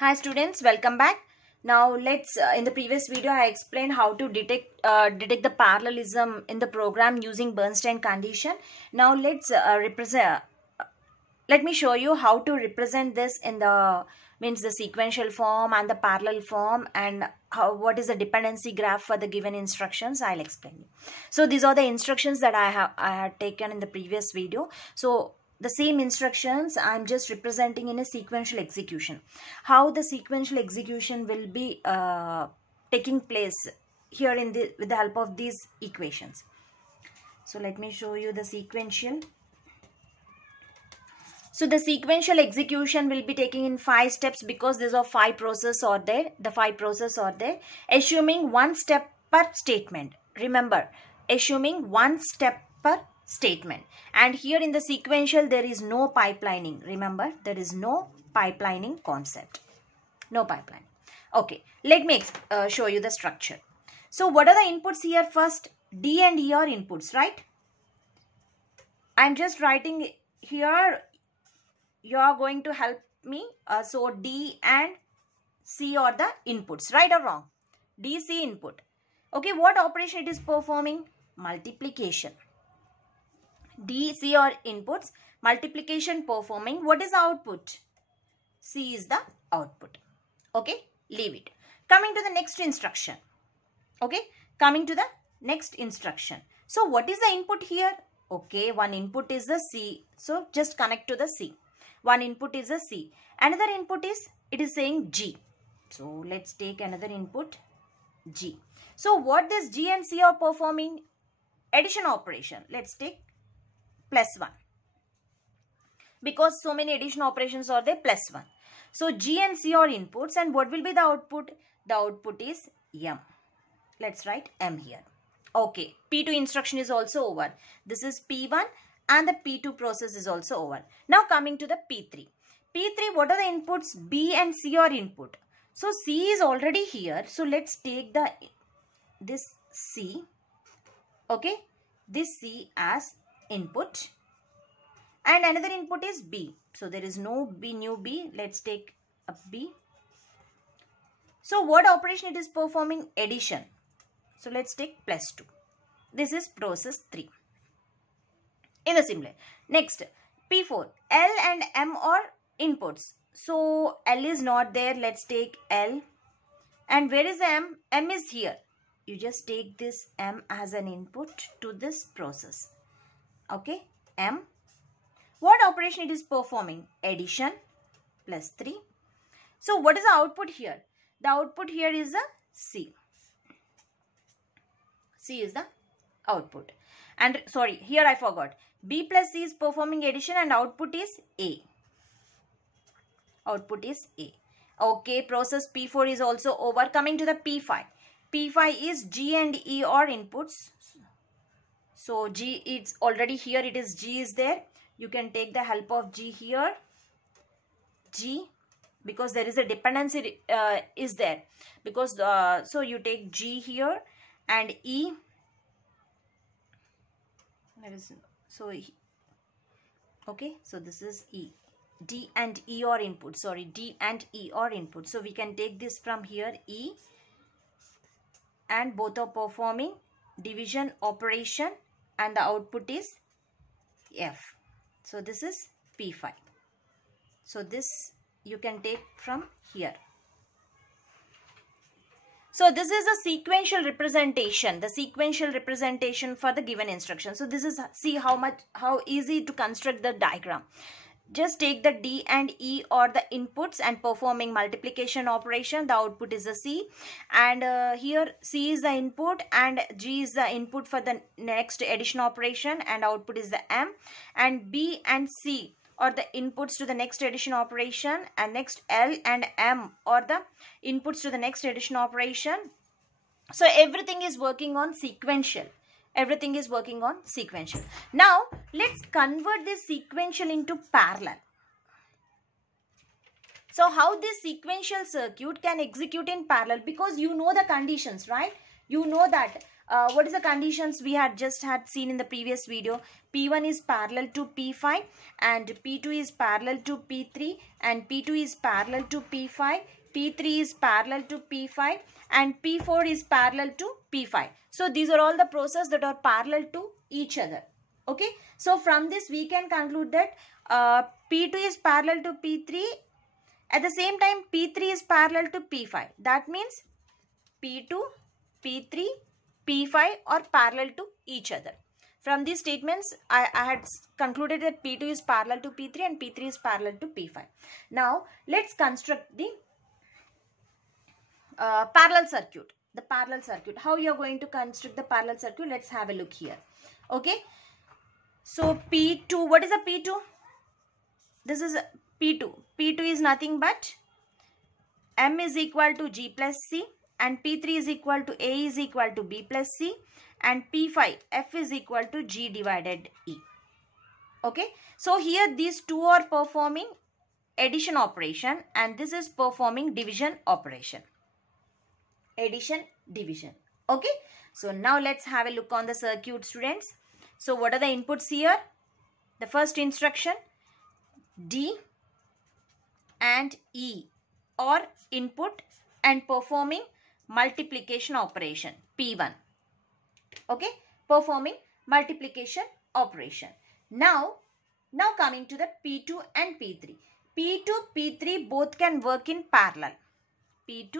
Hi students, welcome back. Now let's in the previous video I explained how to detect the parallelism in the program using Bernstein condition. Now let me show you how to represent this in the the sequential form and the parallel form, and what is the dependency graph for the given instructions. I'll explain you. So these are the instructions that I had taken in the previous video. So the same instructions I'm just representing in a sequential execution. How the sequential execution will be taking place here with the help of these equations. So let me show you the sequential. So the sequential execution will be taking in 5 steps because these are 5 processes are there. The 5 processes are there. Assuming 1 step per statement. Remember, assuming 1 step per statement. And here in the sequential there is no pipelining. Remember, there is no pipelining concept. No pipeline. Okay, let me show you the structure. So what are the inputs here first? D and E are inputs, right? I'm just writing here. You are going to help me. So D and C are the inputs, right or wrong? D, C input. Okay, what operation it is performing? Multiplication. D, C are inputs. Multiplication performing. What is the output? C is the output. Okay, leave it. Coming to the next instruction. Okay, coming to the next instruction. So what is the input here? Okay, one input is the C. So just connect to the C. One input is a C. Another input is, it is saying G. So let's take another input, G. So what this G and C are performing? Addition operation. Let's take +1. Because so many addition operations are there, +1. So G and C are inputs, and what will be the output? The output is M. Let's write M here. Okay, P2 instruction is also over. This is P1 and the P2 process is also over. Now coming to the P3. P3, what are the inputs? B and C are input. So C is already here. So let's take this C. Okay, this C as input. And another input is B. So there is no new B. Let's take a B. So what operation it is performing? Addition. So let's take +2. This is process 3. In the same way. Next, P4. L and M are inputs. So L is not there. Let's take L. And where is the M? M is here. You just take this M as an input to this process. Okay, M. What operation it is performing? Addition, +3. So what is the output here? The output here is a C. C is the output. And sorry, here I forgot. B plus C is performing addition and output is A. Output is A. Okay, process P4 is also over. Coming to the P5. P5 is G and E are inputs. So G, it's already here. It is G is there. You can take the help of G here. G, because there is a dependency is there. Because so you take G here and E. Okay, so this is E. D and E are input. Sorry, D and E are input. So we can take this from here, E, and both are performing division operation and the output is F. So this is P5. So this you can take from here. So this is a sequential representation, the sequential representation for the given instruction. So this is, see how easy to construct the diagram. Just take the D and E or the inputs and performing multiplication operation. The output is a C, and here C is the input and G is the input for the next addition operation, and output is the M, and B and C or the inputs to the next addition operation, and next L and M or the inputs to the next addition operation. So everything is working on sequential. Everything is working on sequential. Now let's convert this sequential into parallel. So how this sequential circuit can execute in parallel, because you know the conditions, right? You know that what is the conditions we had seen in the previous video? P1 is parallel to P5 and P2 is parallel to P3 and P2 is parallel to P5, P3 is parallel to P5 and P4 is parallel to P5. So these are all the processes that are parallel to each other. Okay, so from this we can conclude that P2 is parallel to P3. At the same time, P3 is parallel to P5. That means P2, P3, P5 are parallel to each other. From these statements, I had concluded that P2 is parallel to P3 and P3 is parallel to P5. Now, let's construct the parallel circuit. The parallel circuit. How you are going to construct the parallel circuit? Let's have a look here. Okay. So, P2, what is a P2? This is P2. P2 is nothing but M is equal to G plus C and P3 is equal to A is equal to B plus C and P5 F is equal to G divided E. Okay. So here these two are performing addition operation and this is performing division operation. Addition, division. Okay. So now let's have a look on the circuit, students. So what are the inputs here? The first instruction, D and E are input and performing multiplication operation, P1. Okay, performing multiplication operation. Now coming to the P2 and P3. P2, P3 both can work in parallel. P2,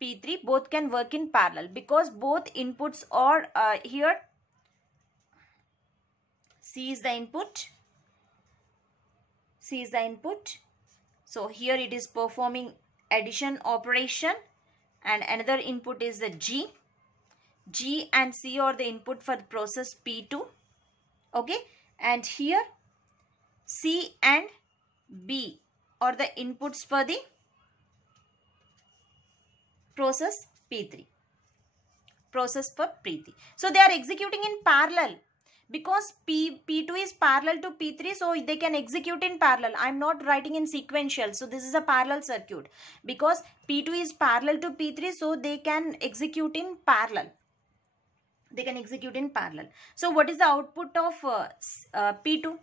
P3 both can work in parallel because both inputs are here. C is the input. C is the input. So here it is performing addition operation and another input is the G. G and C are the input for the process P2. Okay. And here C and B are the inputs for the process P3. Process for P3. So they are executing in parallel. Because P2 is parallel to P3, so they can execute in parallel. I am not writing in sequential. So this is a parallel circuit. Because P2 is parallel to P3, so they can execute in parallel. They can execute in parallel. So what is the output of P2?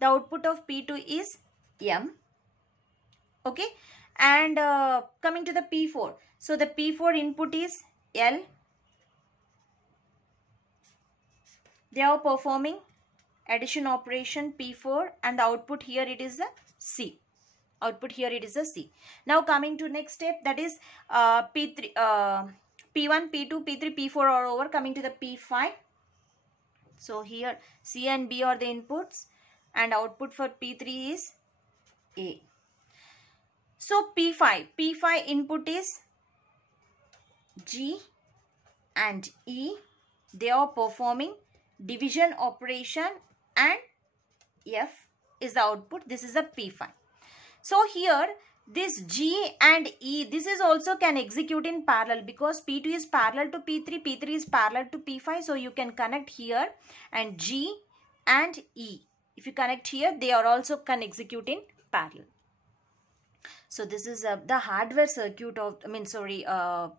The output of P2 is M. Okay. And coming to the P4. So the P4 input is L. They are performing addition operation P4 and the output here it is a C. Output here it is a C. Now coming to next step, that is P3, P1, P2, P3, P4 are over. Coming to the P5. So here C and B are the inputs and output for P3 is A. So P5 input is G and E. They are performing division operation and F is the output. This is a P5. So here this G and E, this is also can execute in parallel because P2 is parallel to P3, P3 is parallel to P5. So you can connect here and G and E. If you connect here, they are also can execute in parallel. So this is the hardware circuit of,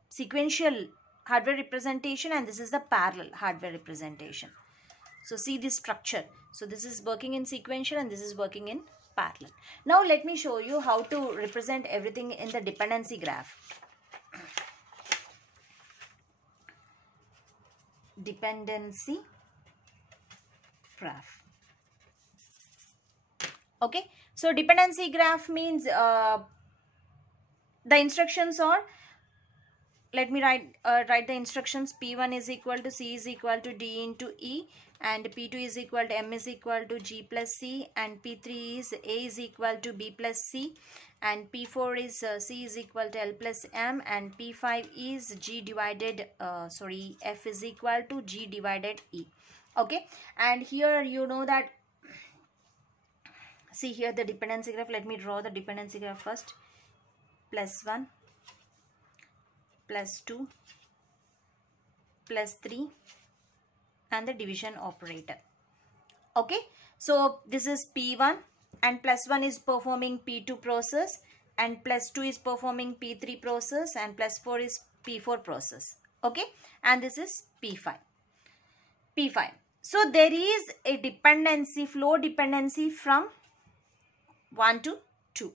sequential hardware representation and this is the parallel hardware representation. So see this structure. So this is working in sequential and this is working in parallel. Now let me show you how to represent everything in the dependency graph. Dependency graph. Okay. So dependency graph means the instructions are, let me write the instructions. P1 is equal to C is equal to D into E and P2 is equal to M is equal to G plus C and P3 is A is equal to B plus C and P4 is C is equal to L plus M and P5 is G divided F is equal to G divided E. Okay, and here you know that, see here the dependency graph. Let me draw the dependency graph first. +1, +2, +3 and the division operator. Okay, so this is P1 and +1 is performing P2 process and +2 is performing P3 process and +4 is P4 process. Okay, and this is P5. P5. So there is a dependency, flow dependency from 1 to 2.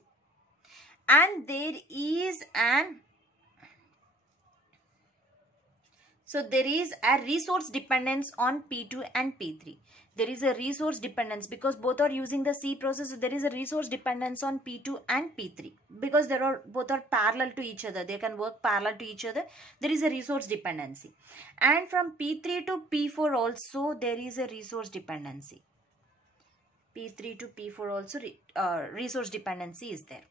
And there is a resource dependence on P2 and P3. There is a resource dependence because both are using the C process. So there is a resource dependence on P2 and P3 because both are parallel to each other. They can work parallel to each other. There is a resource dependency. And from P3 to P4 also there is a resource dependency. P3 to P4 also resource dependency is there.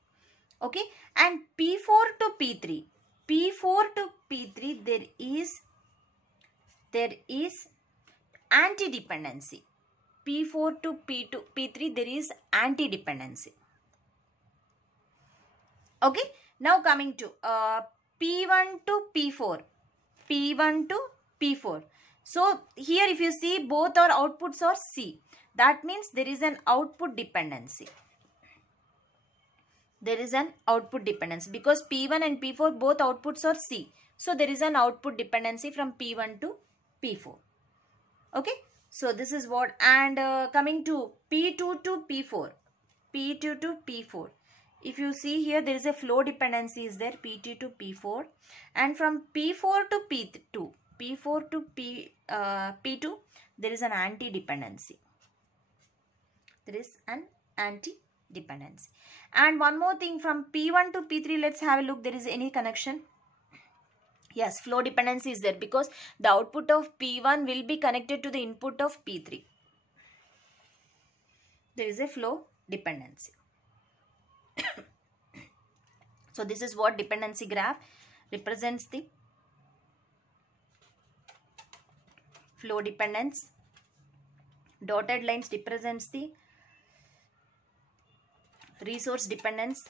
Okay. And P4 to P3. P4 to P3 there is anti-dependency. P4 to P3 there is anti-dependency. Okay. Now coming to P1 to P4. P1 to P4. So here if you see both our outputs are C. That means there is an output dependency. There is an output dependency because P1 and P4 both outputs are C. So there is an output dependency from P1 to P4. Okay. So this is what, and coming to P2 to P4. P2 to P4. If you see here there is a flow dependency is there, P2 to P4, and from P4 to P2. P4 to P2 there is an anti-dependency. There is an anti-dependency. And one more thing, from P1 to P3 let's have a look. There is any connection? Yes, flow dependency is there because the output of P1 will be connected to the input of P3. There is a flow dependency. So this is what dependency graph represents, the flow dependence. Dotted lines represents the resource dependence.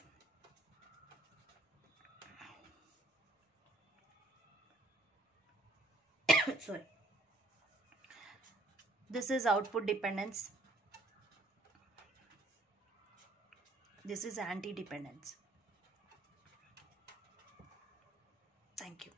Sorry. This is output dependence. This is anti-dependence. Thank you.